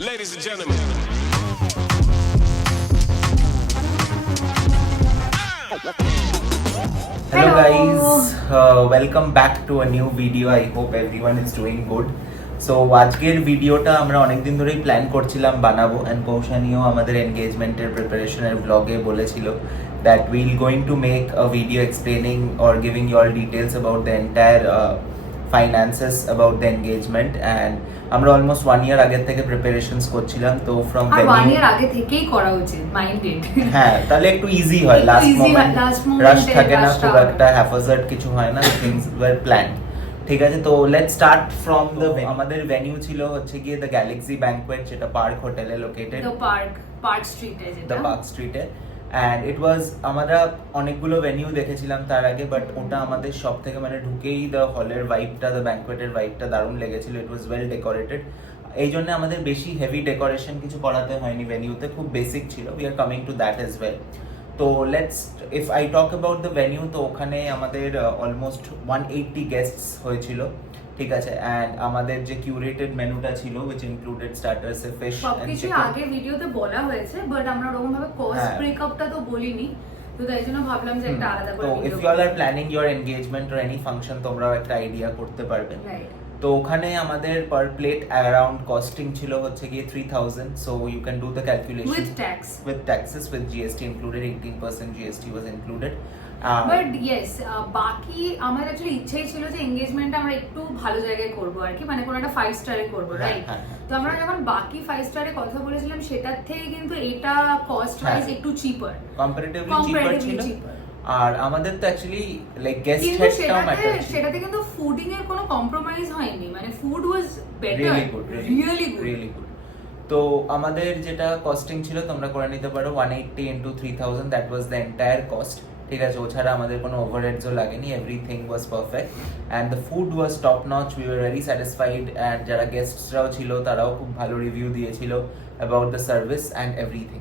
Ladies and gentlemen. Hello guys, welcome back to a new video. I hope everyone is doing good. So আজকের ভিডিওটা আমরা অনেকদিন ধরেই plan করছিলাম বানাবো, and কৌশানীও আমাদের এনগেজমেন্টের প্রিপারেশনের ব্লগে বলেছিল that we'll going to make a video explaining or giving you all details about the entire finances about the engagement, and আমরা অলমোস্ট 1 ইয়ার আগে থেকে প্রিপারেশনস করছিলাম। তো ফ্রম ভেন্যু 1 ইয়ার আগে থেকেই করা উচিত মাইন্ডেড। হ্যাঁ, তাহলে একটু ইজি হয়, লাস্ট মোমেন্ট রাশ থাকে না, খুব একটা হ্যাফাজার্ড কিছু হয় না, থিংস ওয়্যার প্ল্যান্ড। ঠিক আছে, তো লেটস স্টার্ট ফ্রম দ্য আমাদের ভেন্যু ছিল হচ্ছে গিয়ে দ্য গ্যালাক্সি ব্যাংকোয়েট, যেটা পার্ক হোটেলে লোকেটেড, দ্য পার্ক স্ট্রিটে, যেটা দ্য পার্ক স্ট্রিটে। অ্যান্ড ইট ওয়াজ, আমরা অনেকগুলো ভেন্যু দেখেছিলাম তার আগে, বাট ওটা আমাদের সব থেকে মানে ঢুকেই দ্য হলের ভাইবটা, দ্য ব্যাংকোয়েটের ভাইবটা দারুণ লেগেছিল। ইট ওয়াজ ওয়েল ডেকোরেটেড। এই জন্য আমাদের বেশি হেভি ডেকোরেশন কিছু করাতে হয়নি ভেন্যুতে, খুব বেসিক ছিল। We are coming to that as well. তো let's, if I talk about the venue, তো ওখানে আমাদের অলমোস্ট 180 গেস্টস হয়েছিল। ঠিক আছে, অ্যান্ড আমাদের যে কিউরেটেড মেনুটা ছিল, which included starters, fish and সবকিছু chicken। আগে ভিডিওতে বলা হয়েছে, বাট আমরা ওরকম ভাবে কস্ট ব্রেকআপটা তো বলিনি, তো তাই জন্য ভাবলাম যে একটা আলাদা করে তো video. if you all are planning your engagement or any function, তোমরাও একটা আইডিয়া করতে পারবে। রাইট। তো ওখানে আমাদের পার প্লেট অ্যারাউন্ড কস্টিং ছিল হচ্ছে গিয়ে 3000, so you can do the calculation with taxes, with GST included, 18% GST was included. But yes, বাকি আমার অ্যাকচুয়ালি ইচ্ছাই ছিল যে এনগেজমেন্ট আমরা একটু ভালো জায়গায় করব আর কি, মানে কোনো একটা 5 স্টারে করব, রাইট? তো আমরা যখন বাকি 5 স্টারে কথা বলেছিলাম, সেটার থেকে কিন্তু এটা কস্ট ওয়াইজ একটু চিপার, কম্পারেটিভলি চিপার ছিল। আর আমাদের তো অ্যাকচুয়ালি লাইক গেস্ট হেডটাও ম্যাটার ছিল, সেটাতে কিন্তু ফুডিং এর কোনো কম্প্রোমাইজ হয়নি, মানে food was better, really good. তো আমাদের যেটা কস্টিং ছিল, তোমরা করে নিতে পারো 180 into 3000, that was the entire cost. ঠিক আছে, ওছাড়া আমাদের কোনো ওভারহেডসও লাগেনি, everything was perfect and the food was top notch. We were very satisfied, and যারা গেস্টসরাও ছিল তারাও খুব ভালো রিভিউ দিয়েছিল about the service and everything.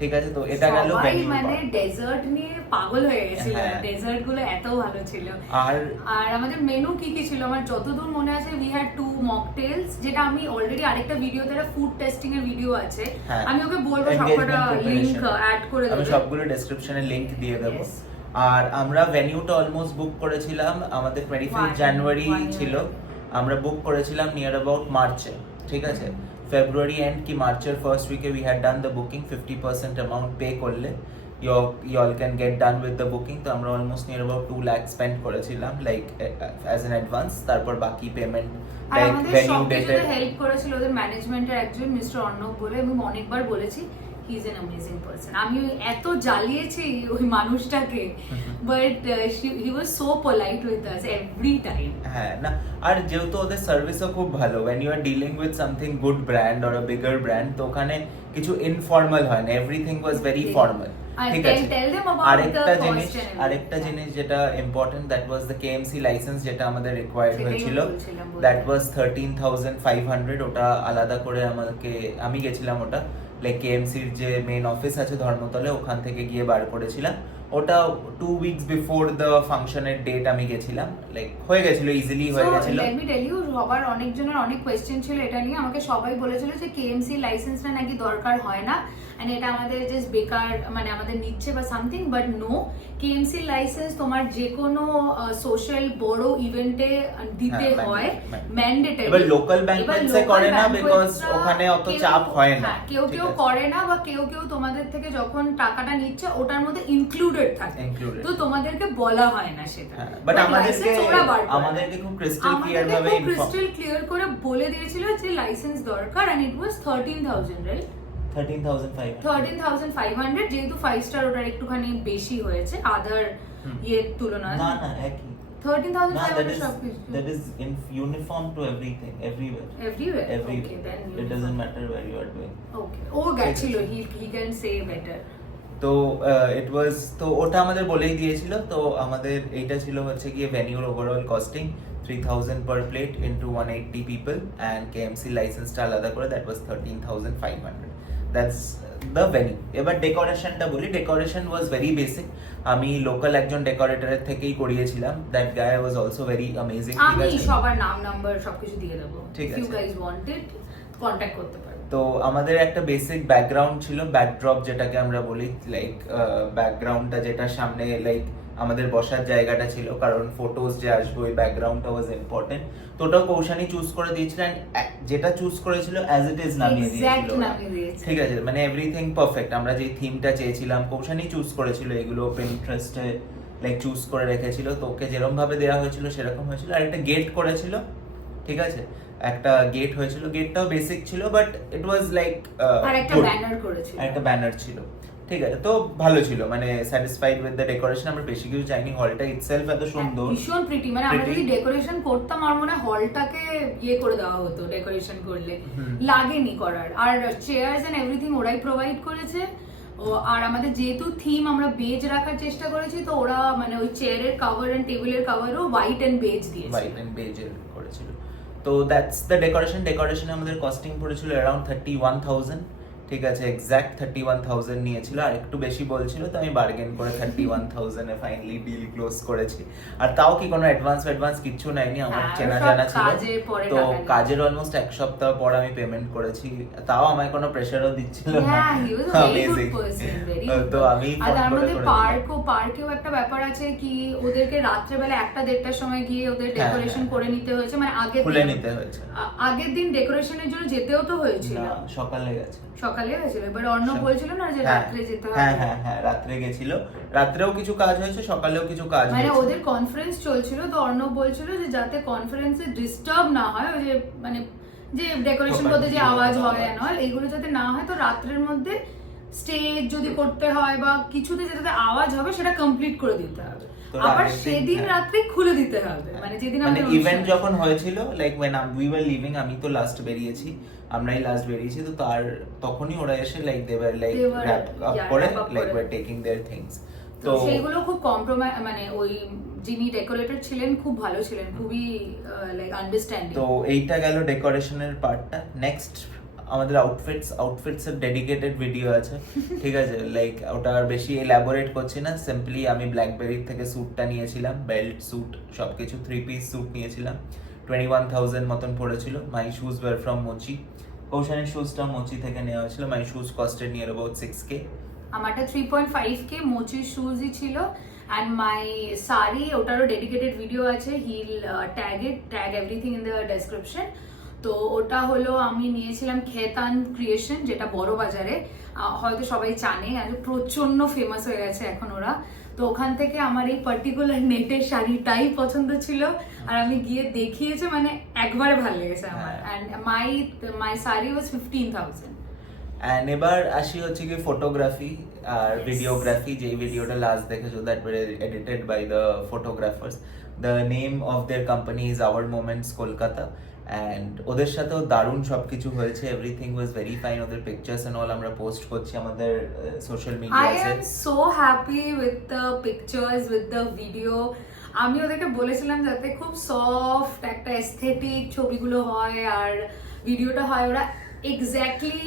ঠিক আছে, তো এটা গেল ভেন্যু। মানে ডেজার্ট নিয়ে পাগল হয়ে গেছিল, ডেজার্ট গুলো এত ভালো ছিল। আর আমাদের মেনু কি কি ছিল আমার যতদূর মনে আছে, উই হ্যাড 2 মকটেলস, যেটা আমি অলরেডি আরেকটা ভিডিওতে, একটা ফুড টেস্টিং এর ভিডিও আছে, আমি ওকে বলবো সবকটা লিংক অ্যাড করে দেব, আমি সবগুলো ডেসক্রিপশনে লিংক দিয়ে দেব। আর আমরা ভেন্যুটা অলমোস্ট বুক করেছিলাম, আমাদের 25 জানুয়ারি ছিল, আমরা বুক করেছিলাম নিয়ার অ্যাবাউট মার্চে। ঠিক আছে, ফেব্রুয়ারি এন্ড কি মার্চের ফার্স্ট উইকে we had done the booking. 50% amount pay করলে you all can get done with the booking। তো আমরা almost near about 2 lakh spend করেছিলাম, লাইক অ্যাজ অ্যান অ্যাডভান্স। তারপর বাকি পেমেন্ট লাইক ভেন্যু ডেটের হেল্প করেছিল ওদের ম্যানেজমেন্টের একজন মিস্টার অর্ণব বলে, আমি অনেকবার বলেছি he is an amazing person. আমি এত জ্বালিয়েছি ওই মানুষটাকে, but he was so polite with us every time. হ্যাঁ, না, আর যেহেতু ওদের সার্ভিসও খুব ভালো, when you are dealing with something good brand or a bigger brand, তো ওখানে কিছু ইনফর্মাল হয় না, এভরিথিং ওয়াজ ভেরি ফর্মাল। ঠিক আছে, আরেকটা জিনিস যেটা important, that was the KMC licence, যেটা আমাদের রিকোয়ার্ড হয়েছিল, দ্যাট ওয়াজ 13,500। ওটা আলাদা করে আমাকে, আমি গেছিলাম ওটা লাইক KMCর যে মেইন অফিস আছে ধর্মতলে, ওখান থেকে গিয়ে বার করেছিলাম। ওটা 2 weeks বিফোর দ্য ফাংশনের ডেট আমি গেছিলাম, লাইক হয়ে গেছিল, ইজিলি হয়ে গেছিল। লেট মি টেল ইউ, সবার অনেকজনের অনেক কোয়েশ্চেন ছিল এটা নিয়ে, আমাকে সবাই বলেছিল যে KMC লাইসেন্সটা নাকি দরকার হয় না, এন্ড এটা আমাদের জাস্ট বেকার, মানে আমাদের নিচ্ছে বা something, but no, KMC licence তোমার যে কোনো সোশ্যাল বড় ইভেন্টে দিতে হয়, ম্যান্ডেটরি। এবার লোকাল ব্যাংকোয়েটসে করে না, বিকজ ওখানে অত চাপ হয় না, কেউ করে না, বা কেউ তোমাদের থেকে যখন টাকাটা নিচ্ছে ওটার মধ্যে ইনক্লুডেড থাকে, তো তোমাদেরকে বলা হয় না সেটা। বাট আমাদেরকে খুব ক্রিস্টাল ক্লিয়ার করে বলে দিয়েছিল যে লাইসেন্স দরকার, এন্ড ইট ওয়াজ 13,000, রাইট? 13,500, যেহেতু 5 স্টার ওটার একটুখানি বেশি হয়েছে আদার ইয়ের তুলনায়। না, একই 13,500 সবকিছু। That is in uniform to everything, everywhere. Okay, then it doesn't matter where you are doing. Okay, ও গেছিল, he can say better. তো ইট ওয়াজ, তো ওটা আমাদের বলেই দিয়েছিল। তো আমাদের এইটা ছিল হচ্ছে গিয়ে ভেন্যুর overall costing 3000 per plate into 180 people, and KMC লাইসেন্সটা আলাদা করে, that was 13,500। That's the venue. এবার ডেকোরেশনটা বলি, ডেকোরেশন ওয়াজ ভেরি বেসিক। আমি লোকাল একজন ডেকোরেটরের থেকেই করিয়েছিলাম, that guy was also very amazing. আমি সবার নাম নাম্বার সবকিছু দিয়ে দেবো, ঠিক আছে, ইউ গাইস ওয়ান্টেড কন্টাক্ট করতে পারো। তো আমাদের একটা বেসিক ব্যাকগ্রাউন্ড ছিল, ব্যাকড্রপ যেটাকে আমরা বলি, লাইক ব্যাকগ্রাউন্ডটা যেটার সামনে লাইক আমাদের বসার জায়গাটা ছিল, কারণ ফটোজ যে আসবে ওই ব্যাকগ্রাউন্ডটা ওয়াজ ইম্পর্টেন্ট। তো ওটাও কৌশানি চুজ করে দিয়েছিল, যেটা চুজ করেছিল অ্যাজ ইট ইজ নামিয়ে দিয়েছিল ওরা। ঠিক আছে, মানে এভরিথিং পারফেক্ট। আমরা যে থিমটা চেয়েছিলাম কৌশানি চুজ করেছিল, এগুলো পিন্টারেস্টে লাইক চুজ করে রেখেছিল। তো ওকে যেরকম ভাবে দেওয়া হয়েছিল সেরকম হয়েছিল। আর একটা গেট করেছিল, ঠিক আছে, একটা গেট হয়েছিল, গেটটাও বেসিক ছিল বাট ইট ওয়াজ লাইক আর একটা ব্যানার করেছিল, একটা ব্যানার ছিল, ঠিক আছে। তো ভালো ছিল, মানে স্যাটিসফাইড উইথ দ্য ডেকোরেশন। আমরা বেশি কিছু চাইনি, হলটা ইটসেলফ এত সুন্দর, ভীষণ প্রিটি। মানে আমরা যদি ডেকোরেশন করতাম আর মনে হয় হলটাকে ইয়ে করে দেওয়া হতো ডেকোরেশন করলে, লাগেনি করার। আর চেয়ার্স এন্ড এভরিথিং ওরাই প্রোভাইড করেছে। আর আমাদের যেহেতু থিম আমরা বেজ রাখার চেষ্টা করেছি, তো ওরা মানে ওই চেয়ারের কভার এন্ড টেবিলের কভারও হোয়াইট এন্ড বেজ দিয়েছে, হোয়াইট এন্ড বেজ করেছিল। তো দ্যাটস দ্য ডেকোরেশন। ডেকোরেশনে আমাদের কস্টিং পড়েছিল অ্যারাউন্ড 31,000, ঠিক আছে, এক্স্যাক্ট 31,000 নিয়েছিল। আর একটু বেশি বলছিল, তো আমি বার্গেন করে 31,000 এ ফাইনালি ডিল ক্লোজ করেছি। আর তাও কি কোনো অ্যাডভান্স কিচ্ছু নেয়নি, আমার চেনা জানা ছিল। তো কাজের অলমোস্ট এক সপ্তাহ পর আমি পেমেন্ট করেছি, তাও আমায় কোনো প্রেসারও দিচ্ছিল না। তো আমি পার্কেও একটা ব্যাপার আছে কি, ওদেরকে রাত্রেবেলা 1-1:30টার সময় গিয়ে ওদের ডেকোরেশন করে নিতে হয়েছে, মানে আগের দিন ডেকোরেশনের জন্য যেতেও তো হয়েছিল। সকালে হয়েছিল, এবার অর্ণব বলছিল না যে রাত্রে যেতে হবে। হ্যাঁ রাত্রে গেছিল, রাত্রেও কিছু কাজ হয়েছে, সকালেও কিছু কাজ হয়েছে। মানে ওদের কনফারেন্স চলছিল, তো অর্ণব বলছিল যে যাতে কনফারেন্সে ডিস্টার্ব না হয়, ওই যে মানে যে ডেকোরেশন করতে যে আওয়াজ হয় না, এইগুলো যাতে না হয়, তো রাত্রের মধ্যে স্টেজ যদি করতে হয় বা কিছুতে যেটাতে আওয়াজ হবে সেটা কমপ্লিট করে দিতে হবে, আবার সেদিন রাত্রে খুলে দিতে হবে। মানে যেদিন আমাদের ইভেন্ট যখন হয়েছিল, like when we were leaving, আমি তো লাস্ট বেরিয়েছি, আমরাই লাস্ট বেরিয়েছি, তো তার তখনই ওরা এসে like they were like wrap up করে like were taking their things। তো সেগুলো খুব কম্প্রোমাইজ, মানে ওই যিনি ডেকোরেটর ছিলেন খুব ভালো ছিলেন, খুবই লাইক আন্ডারস্ট্যান্ডিং। তো এইটা গেল ডেকোরেশনের পার্টটা। নেক্সট আমাদের আউটফিটস এর ডেডিকেটেড ভিডিও আছে, ঠিক আছে, লাইক ওটা আর বেশি এলাবোরেট করছি না। সিম্পলি আমি ব্ল্যাকবেরি থেকে স্যুটটা নিয়েছিলাম, বেল্ট স্যুট সবকিছু 3 পিস স্যুট নিয়েছিলাম, 21,000 মতন পড়েছিল। মাই শুজ ওয়ার ফ্রম মোচি, কৌশানের শুজটা মোচি থেকে নেওয়া হয়েছিল। My shoes costed near about 6K। আমারটা 3.5K মোচির শুজই ছিল। অ্যান্ড মাই শাড়ি, ওটারও ডেডিকেটেড ভিডিও আছে, will tag everything in the description. তো ওটা হলো আমি নিয়েছিলাম খেতান ক্রিয়েশন, যেটা বড় বাজারে, হয়তো সবাই জানে, আর প্রচন্ড ফেমাস হয়ে গেছে এখন ওরা। তো ওখান থেকে আমার এই পার্টিকুলার নেটের শাড়িটাই পছন্দ ছিল, আর আমি গিয়ে দেখিয়েছি, মানে একবারে ভালো লেগেছে আমার। And my sari was 15,000। And এবার আসি হচ্ছে কি ফটোগ্রাফি আর ভিডিওগ্রাফি, যেই ভিডিওটা লাস্ট দেখেছো, that were edited by the photographers. The name of their company is our moments Kolkata. And ওদের সাথেও দারুণ সবকিছু হয়েছে, এভরিথিং ওয়াজ ভেরি ফাইন। ওদের পিকচার্স এন্ড অল আমরা পোস্ট করছি আমাদের সোশ্যাল মিডিয়াতে। I am so happy with the pictures, with the video. আমি ওদেরকে বলেছিলাম যাতে খুব সফট একটা এস্থেটিক ছবিগুলো হয় আর ভিডিওটা হয়, ওরা এক্স্যাক্টলি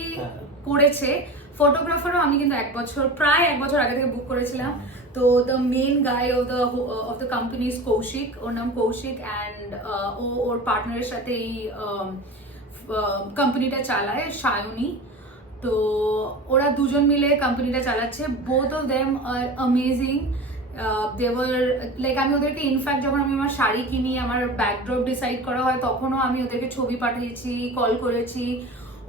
করেছে। ফটোগ্রাফারও আমি কিন্তু প্রায় এক বছর আগে থেকে বুক করেছিলাম। তো the main guy of the company is Koushik, ওর নাম কৌশিক। অ্যান্ড ওর পার্টনারের সাথে এই কোম্পানিটা চালায়, সায়নী। তো ওরা দুজন মিলে কোম্পানিটা চালাচ্ছে। Both of them are amazing. আমি ওদেরকে ইনফ্যাক্ট যখন আমি আমার শাড়ি কিনি, আমার ব্যাকড্রপ ডিসাইড করা হয়, তখনও আমি ওদেরকে ছবি পাঠিয়েছি, কল করেছি।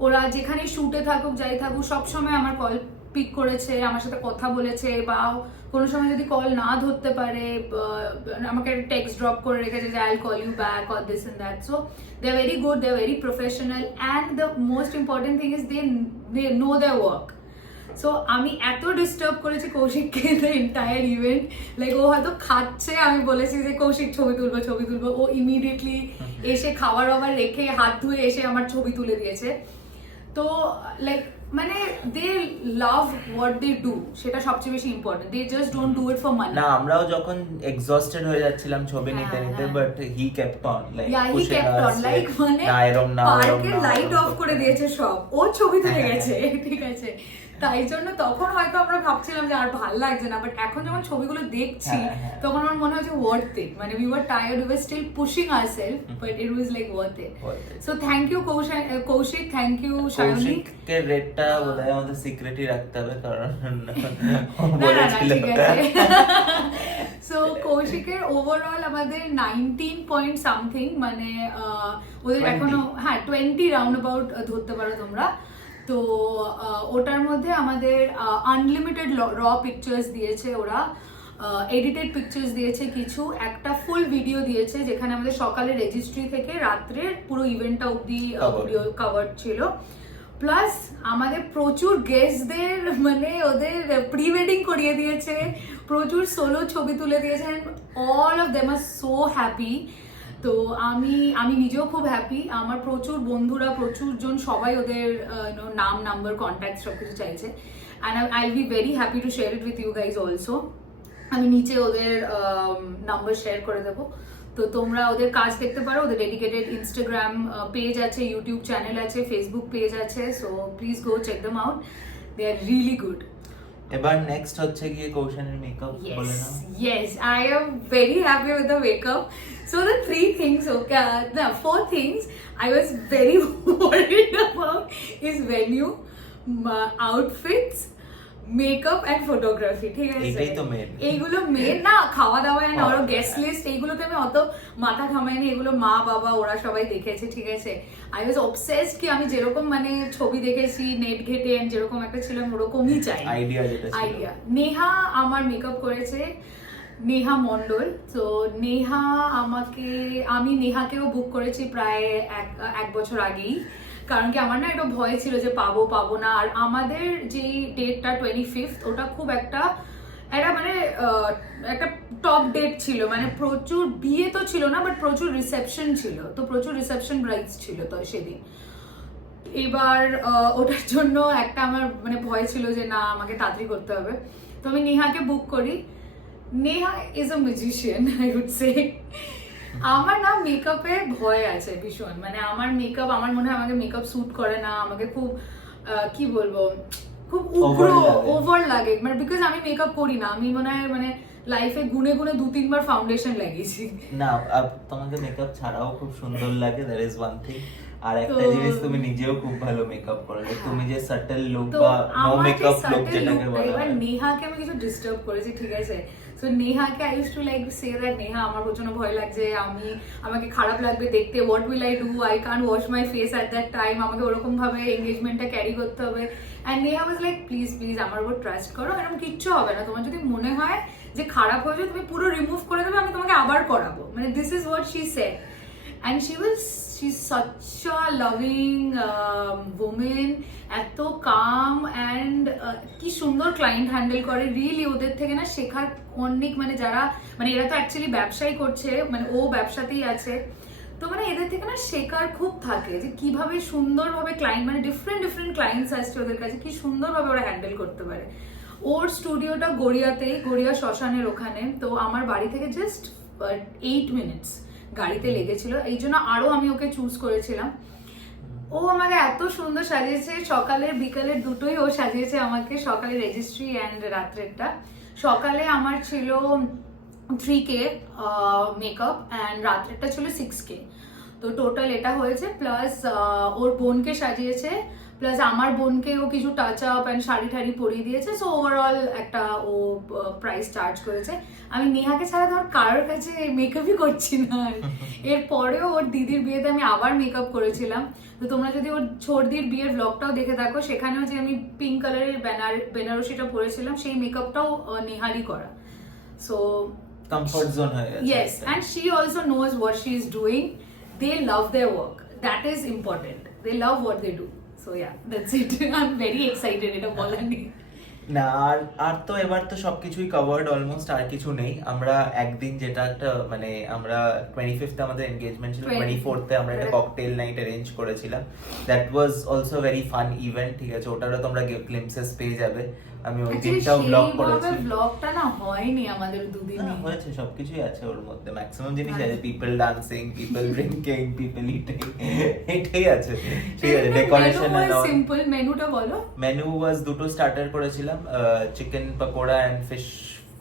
ওরা যেখানে শুটে থাকুক যাই থাকুক সবসময় আমার কল পিক করেছে, আমার সাথে কথা বলেছে, বা কোনো সময় যদি কল না ধরতে পারে আমাকে টেক্সট ড্রপ করে রেখেছে যে I'll call you back or this and that. So they are very good, they are very professional, and the most important thing is they know their work. So আমি এত disturb করেছি কৌশিককে the entire event. Like ও হয়তো খাচ্ছে, আমি বলেছি যে কৌশিক ছবি তুলবো, ও ইমিডিয়েটলি এসে খাবার দাবার রেখে হাত ধুয়ে এসে আমার ছবি তুলে দিয়েছে। তো লাইক মানে দে লাভ হোয়াট দে ডু, সেটা সবচেয়ে বেশি important. They just don't do it for money. না, আমরাও যখন এক্সস্টেড হয়ে যাচ্ছিলাম ছবি নিতে but he kept on, like মানে পার্কে লাইট অফ করে দিয়েছে সব, ও ছবি তুলে গেছে, ঠিক আছে। তাই জন্য তখন হয়তো আমরা ভাবছিলাম যে আর ভাল লাগছে না, বাট এখন যখন ছবিগুলো দেখছি তখন আমার মনে হচ্ছে ওয়ার্থ ইট, মানে we were tired, we were still pushing ourself, but it was like worth it. So thank you Koushik, thank you Shayani. কৌশিকের রেটটা বোধহয় আমাদের সিক্রেটই রাখতে হবে, কারণ ঠিক আছে। সো কৌশিকের ওভারঅল আমাদের 19 পয়েন্ট সামথিং, মানে ওদের এখনো 20 রাউন্ড অ্যাবাউট ধরতে পারো তোমরা। তো ওটার মধ্যে আমাদের আনলিমিটেড র পিকচার্স দিয়েছে ওরা, এডিটেড পিকচার্স দিয়েছে কিছু, একটা ফুল ভিডিও দিয়েছে যেখানে আমাদের সকালে রেজিস্ট্রি থেকে রাত্রে পুরো ইভেন্টটা অবধি ভিডিও কভার ছিল, প্লাস আমাদের প্রচুর গেস্টদের মানে ওদের প্রি ওয়েডিং করিয়ে দিয়েছে, প্রচুর সোলো ছবি তুলে দিয়েছেন, all of them are so happy. তো আমি নিজেও খুব হ্যাপি, আমার প্রচুর বন্ধুরা, প্রচুর জন সবাই ওদের নাম, নাম্বার, কন্ট্যাক্ট সব কিছু চাইছে, and I will be very happy to share it with you guys also. আমি নিচে ওদের নাম্বার শেয়ার করে দেবো, তো তোমরা ওদের কাজ দেখতে পারো, ওদের ডেডিকেটেড ইনস্টাগ্রাম পেজ আছে, ইউটিউব চ্যানেল আছে, ফেসবুক পেজ আছে, so please go check them out, they are really good. এবার নেক্সট হচ্ছে গিয়ে কৌশানের মেকআপ, বলে নাও। Yes, I am very happy with the makeup. So the 3 things, okay, the 4 things I was very worried about is venue, outfits, makeup and photography, ঠিক আছে, এটাই তো মেন, এইগুলো মেন না, খাওয়া দাওয়া এন্ড আরো গেস্ট লিস্ট, এইগুলোতে আমি অত মাথা ঘামাইনি, এগুলো মা বাবা ওরা সবাই দেখেছে, ঠিক আছে। আই ওয়াজ অবসেসড কি আমি যেরকম মানে ছবি দেখেছি নেট ঘেটে যেরকম একটা ছিলাম ওরকমই চাই, আইডিয়া যেটা ছিল। আইডিয়া। নেহা আমার মেকআপ করেছে, নেহা মন্ডল। তো নেহা আমি নেহাকেও বুক করেছি প্রায় এক বছর আগেই, কারণ কি আমার না একটা ভয় ছিল যে পাবো না, আর আমাদের যে ডেটটা 25th ওটা খুব একটা মানে একটা টপ ডেট ছিল, মানে প্রচুর বিয়ে তো ছিল না, বাট প্রচুর রিসেপশন ছিল, তো প্রচুর রিসেপশন ব্রাইডস ছিল তো সেদিন। এবার ওটার জন্য একটা আমার মানে ভয় ছিল যে না আমাকে তাড়াতাড়ি করতে হবে, তো আমি নেহাকে বুক করি। Neha is a magician, I would say. আমার না মেকআপে ভয় আছে ভীষণ, মানে আমার মেকআপ, আমার মনে হয় আমাকে মেকআপ স্যুট করে না, আমাকে খুব কি বলবো, খুব উগ্র ওভার লাগে, মানে বিকজ আমি মেকআপ করি না, আমি মনে হয় মানে লাইফে গুনে 2-3 বার ফাউন্ডেশন লাগিয়েছি। না, তোমাকে মেকআপ ছাড়াও খুব সুন্দর লাগে, দ্যাট ইজ ওয়ান থিং। আর একটা জিনিস, তুমি নিজেও খুব ভালো মেকআপ করো, তুমি যে সাটল লুক বা নো মেকআপ লুক যেটাকে বলা হয়। এবার নেহাকে আমি কিছু ডিস্টার্ব করেছি, ঠিক আছে, সো নেহাকে I use to like say that Neha আমার প্রচন্ড ভয় লাগছে, আমাকে খারাপ লাগবে দেখতে, what will I do, I can't wash my face at that time, আমাকে ওরকম ভাবে এঙ্গেজমেন্টটা ক্যারি করতে হবে। And Neha was like please আমার উপর ট্রাস্ট করো, এরকম কিচ্ছু হবে না, তোমার যদি মনে হয় যে খারাপ হয়ে যায় তুমি পুরো রিমুভ করে দেবে, আমি তোমাকে আবার করাবো, মানে this is what she said. And she's such a loving woman, এত calm and কি সুন্দর ক্লায়েন্ট হ্যান্ডেল করে, রিয়েলি ওদের থেকে না শেখার অনেক, মানে যারা মানে এরা তো অ্যাকচুয়ালি ব্যবসাই করছে, মানে ও ব্যবসাতেই আছে, তো মানে এদের থেকে না শেখার খুব থাকে যে কিভাবে সুন্দরভাবে ক্লায়েন্ট, মানে ডিফারেন্ট ক্লায়েন্টস আসছে ওদের কাছে, কি সুন্দরভাবে ওরা হ্যান্ডেল করতে পারে। ওর স্টুডিওটা গড়িয়া শ্মশানের ওখানে, তো আমার বাড়ি থেকে জাস্ট 8 মিনিটস গাড়িতে লেগেছিল, এই জন্য আরো আমি ওকে চুজ করেছিলাম। ও আমাকে এত সুন্দর সাজিয়েছে, সকালের বিকালের দুটোই ও সাজিয়েছে আমাকে, সকালে রেজিস্ট্রি অ্যান্ড রাত্রেরটা। সকালে আমার ছিল 3K মেকআপ অ্যান্ড রাত্রেরটা ছিল 6K, তো টোটাল এটা হয়েছে, প্লাস ওর বোনকে সাজিয়েছে, প্লাস আমার বোনকে ও কিছু টাচ আপ অ্যান্ড শাড়ি ঠাড়ি পরিয়ে দিয়েছে, সো ওভারঅল একটা ও প্রাইস চার্জ করেছে। আমি নেহাকে ছাড়া ধর কারোর কাছে মেকআপই করছি না। এরপরেও ওর দিদির বিয়েতে আমি আবার মেকআপ করেছিলাম, তো তোমরা যদি ওর ছোটদির বিয়ের ব্লগটাও দেখে থাকো, সেখানেও যে আমি পিঙ্ক কালারের বেনারসিটা পরেছিলাম, সেই মেকআপটাও নেহারই করা। সো কমফর্ট জোন হয়ে গেছে। Yes, and she also knows what she is doing. They love their work. That is important. They love what they do. So yeah, that's it. I'm very excited. এটা বলার নেই। না আর আর তো এবার তো সবকিছুই কভার্ড অলমোস্ট, আর কিছু নেই। আমরা একদিন যেটা একটা মানে আমরা 25th আমাদের এনগেজমেন্ট ছিল, 24th আমরা একটা ককটেল নাইট অ্যারেঞ্জ করেছিলাম। That was also very fun event, ঠিক আছে, ওটারও তোমরা গ্লিমসেস পেয়ে যাবে। আমি ওই দিনটাও ব্লগ করেছি। ব্লগটা না হয়নি আমাদের দুদিনই। হয়েছে, সবকিছুই আছে ওর মধ্যে, ম্যাক্সিমাম জিনিস আছে, people dancing, people drinking, people eating, এটাই আছে, ঠিক আছে। Decoration and all. সিম্পল মেনুটা বলো। মেনু ওয়াজ দুটো স্টার্টার করেছিলাম, chicken pakora and fish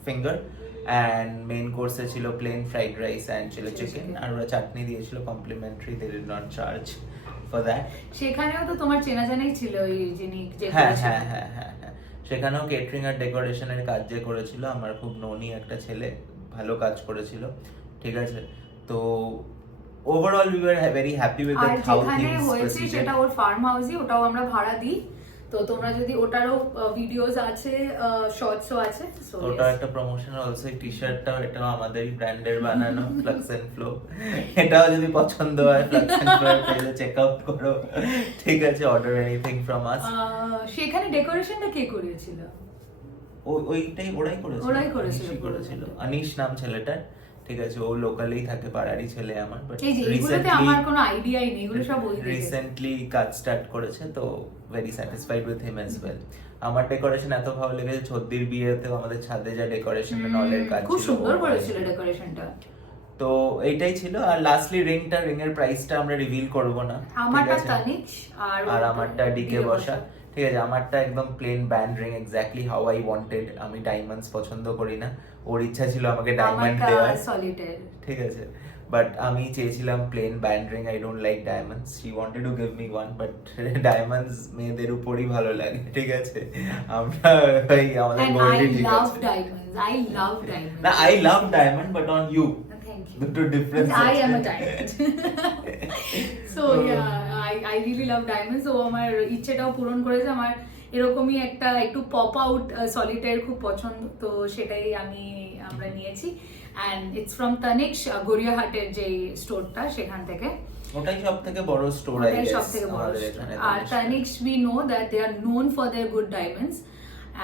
finger, and main কোর্সে ছিল plain fried rice and chilli chicken, আর ওরা চাটনি দিয়েছিল complimentary, they did not charge for that. সেখানেও তো তোমার চেনা জানাই ছিল ওই যিনি যে হ্যাঁ হ্যাঁ হ্যাঁ হ্যাঁ হ্যাঁ, সেখানেও কেটারিং আর ডেকোরেশনের কাজ যে করেছিল আমার খুব ননি একটা ছেলে, ভালো কাজ করেছিল, ঠিক আছে। তো overall we were very happy with the how things হয়েছে সেটা ওর ফার্ম হাউসই, ওটাও আমরা ভাড়া দিই। তো তোমরা যদি ওটারও ভিডিওস আছে, শর্টসও আছে, সো ওটা একটা প্রমোশন অলসো। এই টি-শার্টটাও এটাও আমাদেরই ব্র্যান্ডের বানানো, ফ্লাক্স এন্ড ফ্লো। এটাও যদি পছন্দ হয় ফ্লাক্স এন্ড ফ্লো পেজে চেক আউট করো, ঠিক আছে, অর্ডার এনিথিং ফ্রম আস। সেখানে ডেকোরেশনটা কে করেছিল? ওইটাই ওরাই করেছিল। অনিশ নাম ছেলেটার, ঠিক আছে, ও লোকালেই থাকে, পাড়ারই ছেলে আমার। বাট এই যে এগুলোতে আমার কোনো আইডিয়াই নেই, এগুলো সব ওই রিসেন্টলি কাজ স্টার্ট করেছে, তো very satisfied with him as well. আমার ডেকোরেশন এত ভালো লেগেছে, ছদ্দির বিয়েতেও আমাদের ছাদে যা ডেকোরেশন নলের কাজ ছিল, খুব সুন্দর করেছিল ডেকোরেশনটা। তো এইটাই ছিল। আর লাস্টলি রিং এর প্রাইসটা আমরা রিভিল করব না, আমারটা তানিশ আর আমারটা ডিকে বসা, ঠিক আছে। আমারটা একদম plain band ring, exactly how I wanted. আমি ডায়মন্ডস পছন্দ করি না, ওর ইচ্ছা ছিল আমাকে ডায়মন্ড দেওয়ার, সলিটার, ঠিক আছে, বাট আমি চেয়েছিলাম plain band ring. I don't like diamonds, she wanted to give me one, but diamonds মেয়েদের উপরই ভালো লাগে, ঠিক আছে। আমরা ওই আমাদের গোল্ডই ঠিক আছে। I love diamonds. না, I love diamond, but on you. Thank you. দুটো difference I am a diamond. So yeah, I really love diamonds. So আমার ইচ্ছেটাও পূরণ করেছে। আমার এরকমই একটা একটু পপ আউট সলিটার খুব পছন্দ, তো সেটাই আমরা নিয়েছি। And it's from Tanishq, গড়িয়াহাটের যে স্টোরটা, সেখান থেকে। ওটাই সবথেকে বড় স্টোর, আই গেস, সবথেকে বড় আমাদের স্টোর। এখানে। আর Tanishq, we know that they are known for their good diamonds.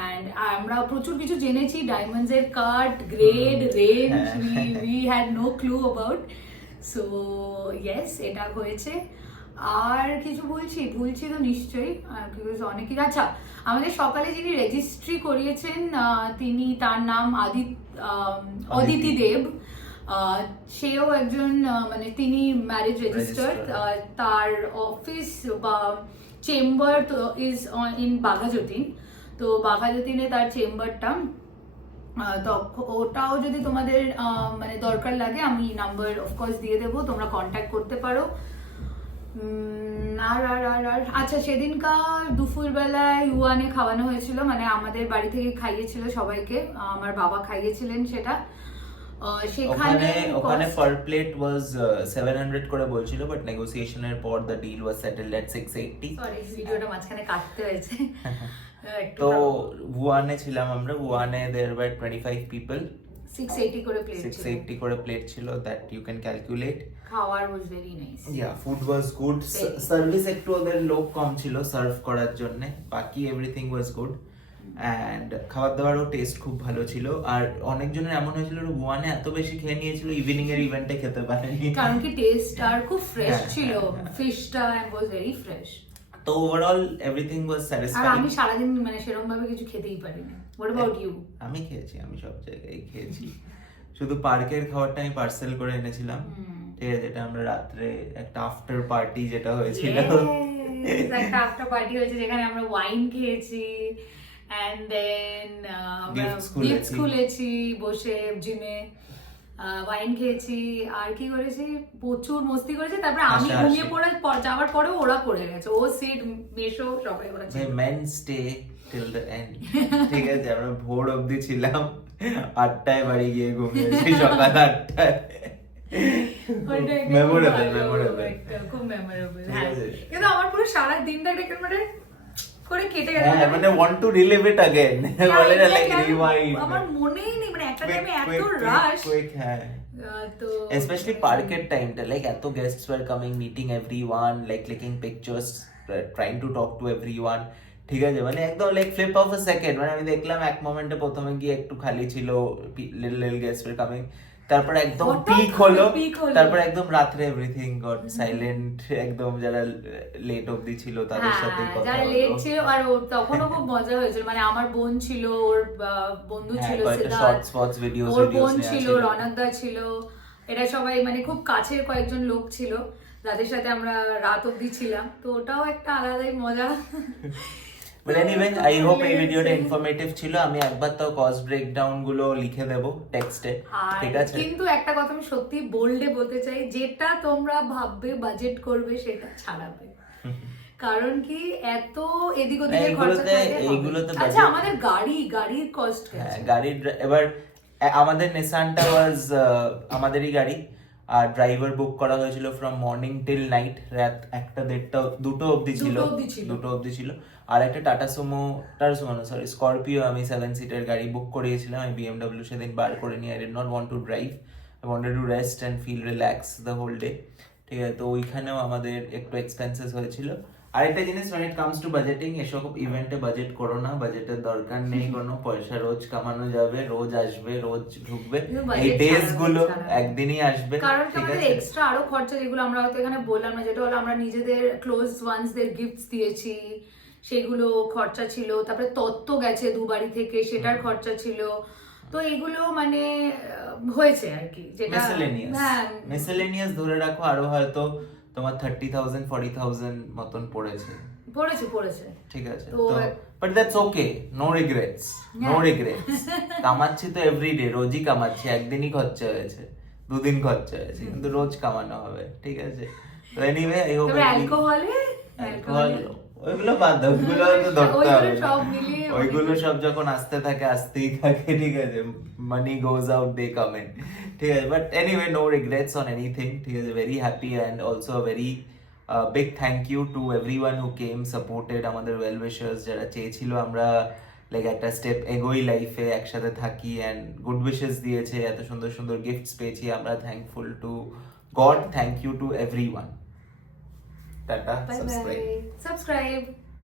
And আমরা প্রচুর কিছু জেনেছি ডায়মন্ডস এর cut, grade, range, we had no clue about. So yes, এটা হয়েছে। আর কিছু ভুলছি তো নিশ্চয়ই, বিকজ অনেক কিছু। আচ্ছা, আমাদের সকালে যিনি রেজিস্ট্রি করিয়েছেন, তার নাম অদিতি দেব। সেও একজন, মানে তিনি ম্যারেজ রেজিস্টার্ড। তার অফিস বা চেম্বার ইজ ইন বাঘাযতীন। তো বাঘাযতীনে তার চেম্বারটা, তো ওটাও যদি তোমাদের মানে দরকার লাগে, আমি নাম্বার অফকোর্স দিয়ে দেবো, তোমরা কন্ট্যাক্ট করতে পারো। আর আর আর আর আচ্ছা, সেদিনকার দুপুরবেলায় ইউয়ানে খাওয়ানো হয়েছিল, মানে আমাদের বাড়ি থেকে খাইয়েছিল সবাইকে, আমার বাবা খাইয়েছিলেন সেটা। ওখানে পার প্লেট ওয়াজ 700 করে বলছিল, বাট নেগোসিয়েশনের পর the deal was settled at 680। Sorry, ভিডিওটা মাঝখানে কাটতে হয়েছে। তো ওয়ানে ছিলাম আমরা, ওয়ানে देयर वर 25 পিপল, 680 করে প্লেট ছিল। 680 করে প্লেট ছিল, দ্যাট ইউ ক্যান ক্যালকুলেট। খাওয়ার was very nice. Yeah, food was good. Service একটু ওদের লোক কম ছিল সার্ভ করার জন্য, বাকি এভরিথিং ওয়াজ গুড। অ্যান্ড খাবার দাবারও টেস্ট খুব ভালো ছিল। আর অনেকজনের এমন হয়েছিল ওয়ানে এত বেশি খেয়ে নিয়েছিল, ইভিনিং এর ইভেন্টে খেতে পারেনি, কারণ কি টেস্ট আর খুব ফ্রেশ ছিল, ফিশটা ওয়াজ ভেরি ফ্রেশ। তো ওভারঅল এভরিথিং ওয়াজ আর স্যাটিসফাইং। আমি সারাদিন মানে সেরকম ভাবে কিছু খেতেই পারিনি। What about you? আমি খেয়েছি, আমি সব জায়গায় খেয়েছি, শুধু পার্কের খাবারটা আমি পার্সেল করে এনেছিলাম, ঠিক আছে, যেটা আমরা রাত্রে একটা আফটার পার্টি যেটা হয়েছিল, একটা আফটার পার্টি হয়েছে যেখানে আমরা ওয়াইন খেয়েছি, এন্ড দেন গিফটস খুলেছি বসে জিমে, ওয়াইন খেয়েছি, আর কি করেছি, প্রচুর মস্তি করেছি। তারপরে আমি ঘুমিয়ে পড়ে যাওয়ার পরেও ওরা পড়ে গেছে, ও সিট মেশো সবাই ওরা ছিল। Men stay till the end, ঠিক আছে, আমরা ভোর অবধি ছিলাম, 8টায় বাড়ি গিয়ে ঘুমিয়েছি সকাল 8টায়। মেমোরেবল খুব মেমোরেবল। হ্যাঁ, কিন্তু আমার পুরো সারা দিনটা মানে করে কেটে গেছে, মানে want to relive it again, বলে না, লাইক রিওয়াইন্ড। আমার মনেই নেই, মানে একটা টাইমে এত রাশ, হ্যাঁ, তো especially পার্কের টাইমটা, লাইক এত guests were coming, meeting everyone, like clicking pictures, trying to talk to everyone, ঠিক আছে, মানে একদম like flip of a second, মানে আমি দেখলাম এক মোমেন্টে প্রথমে গিয়ে একটু খালি ছিল, লিটল গেস্ট ওয়্যার কামিং, তারপর একদম হঠাৎ পিক করে হলো, peak হলো। তারপর একদম রাত্রে এভরিথিং গট সাইলেন্ট, একদম যারা লেট অবধি ছিল তাদের সাথে হ্যাঁ, কথা যারা হলো। লেট ছিল, আর তখনও খুব মজা হয়েছিল, মানে আমার বোন ছিল, ওর বন্ধু হ্যাঁ, ছিল কয়েকটা সিদ্ধার্থ, শর্টস ভিডিওস ওর বোন নেওয়া ছিল, রনকদা ছিল, এরা সবাই মানে খুব কাছের কয়েকজন লোক ছিল যাদের সাথে আমরা রাত অবধি ছিলাম, তো ওটাও একটা আলাদাই মজা। বাট এনিওয়ে আই হোপ এই ভিডিওটা ইনফরমেটিভ ছিল। আমি একবার তো কস্ট ব্রেকডাউন গুলো লিখে দেব টেক্সটে, আর ঠিক আছে? কিন্তু একটা কথা আমি সত্যি বোল্ডে বলতে চাই, যেটা তোমরা ভাববে বাজেট করবে সেটা ছাড়াবে, কারণ কি এত এদিক ওদিকে খরচা থাকে হবে। এইগুলোতে আচ্ছা, আমাদের গাড়ির কস্ট হ্যাঁ, গেছে। গাড়ির এবার আমাদের নিসানটা ওয়াজ আমাদেরই গাড়ি, আর ড্রাইভার বুক করা হয়েছিল ফ্রম মর্নিং টিল নাইট, রাত 1টা 1:30 2টো অবধি ছিল, 2টো অবধি ছিল। আর একটা টাটা সুমো স্করপিও, আমি 7 সিটের গাড়ি বুক করিয়েছিলাম। আমি বিএমডব্লিউ সেদিন বার করে নিয়ে, I did not want to drive, I wanted to rest and feel relax the whole day, ঠিক আছে? তো ওইখানেও আমাদের একটু এক্সপেন্সেস হয়েছিল। আরেকটা জিনিস, when it comes to budgeting, এসব ইভেন্টে বাজেট করো না, বাজেটের দরকার নেই কোনো, পয়সা রোজ কামানো যাবে, রোজ আসবে, রোজ ঢুকবে, কিন্তু এই budget ডেজ ছাড়াবে, গুলো ছাড়াবে। একদিনই আসবে, কারণ কি ঠিক আমাদের আছে? এক্সট্রা আরো খরচা যেগুলো আমরা হয়তো এখানে বললাম না, যেটা হলো আমরা নিজেদের ক্লোজ ওয়ান্সদের গিফটস দিয়েছি, সেগুলো খরচা ছিল, তারপরে তত্ত্ব গেছে দুবাড়ি থেকে, সেটার খরচা ছিল, তো এগুলো মানে হয়েছে আর কি, যেটা হ্যাঁ মিসেলেনিয়াস ধরে রাখো আরো হয়তো তোমার 30,000 40,000 মতন পড়েছে, পড়েছে ঠিক আছে? তো তো but that's okay, no regrets, no regrets. কামাচ্ছি তো এভরিডে, রোজই কামাচ্ছি, একদিনই খরচা হয়েছে, দুদিন খরচা হয়েছে, কিন্তু রোজ কামানো হবে, ঠিক আছে? তো এনিওয়ে আই হোপ তবে অ্যালকোহল ওইগুলো বাদ দাও, ওইগুলো তো ধরতে ওইগুলো হবে না। সব মিলিয়ে ওইগুলো সব যখন আসতে থাকে আসতেই থাকে, ঠিক আছে? মানি গোজ আউট, দে কাম ইন, ঠিক আছে? But anyway no regrets on anything, ঠিক আছে? Very happy and also very big thank you to everyone who came, supported, আমাদের ওয়েল উইশার্স যারা চেয়েছিল আমরা লাইক একটা স্টেপ এগোই লাইফে, একসাথে থাকি, অ্যান্ড গুড উইশেস দিয়েছে, এত সুন্দর সুন্দর গিফটস পেয়েছি আমরা, thankful to God, thank you to everyone. টাটা, সাবস্ক্রাইব। সাবস্ক্রাইব।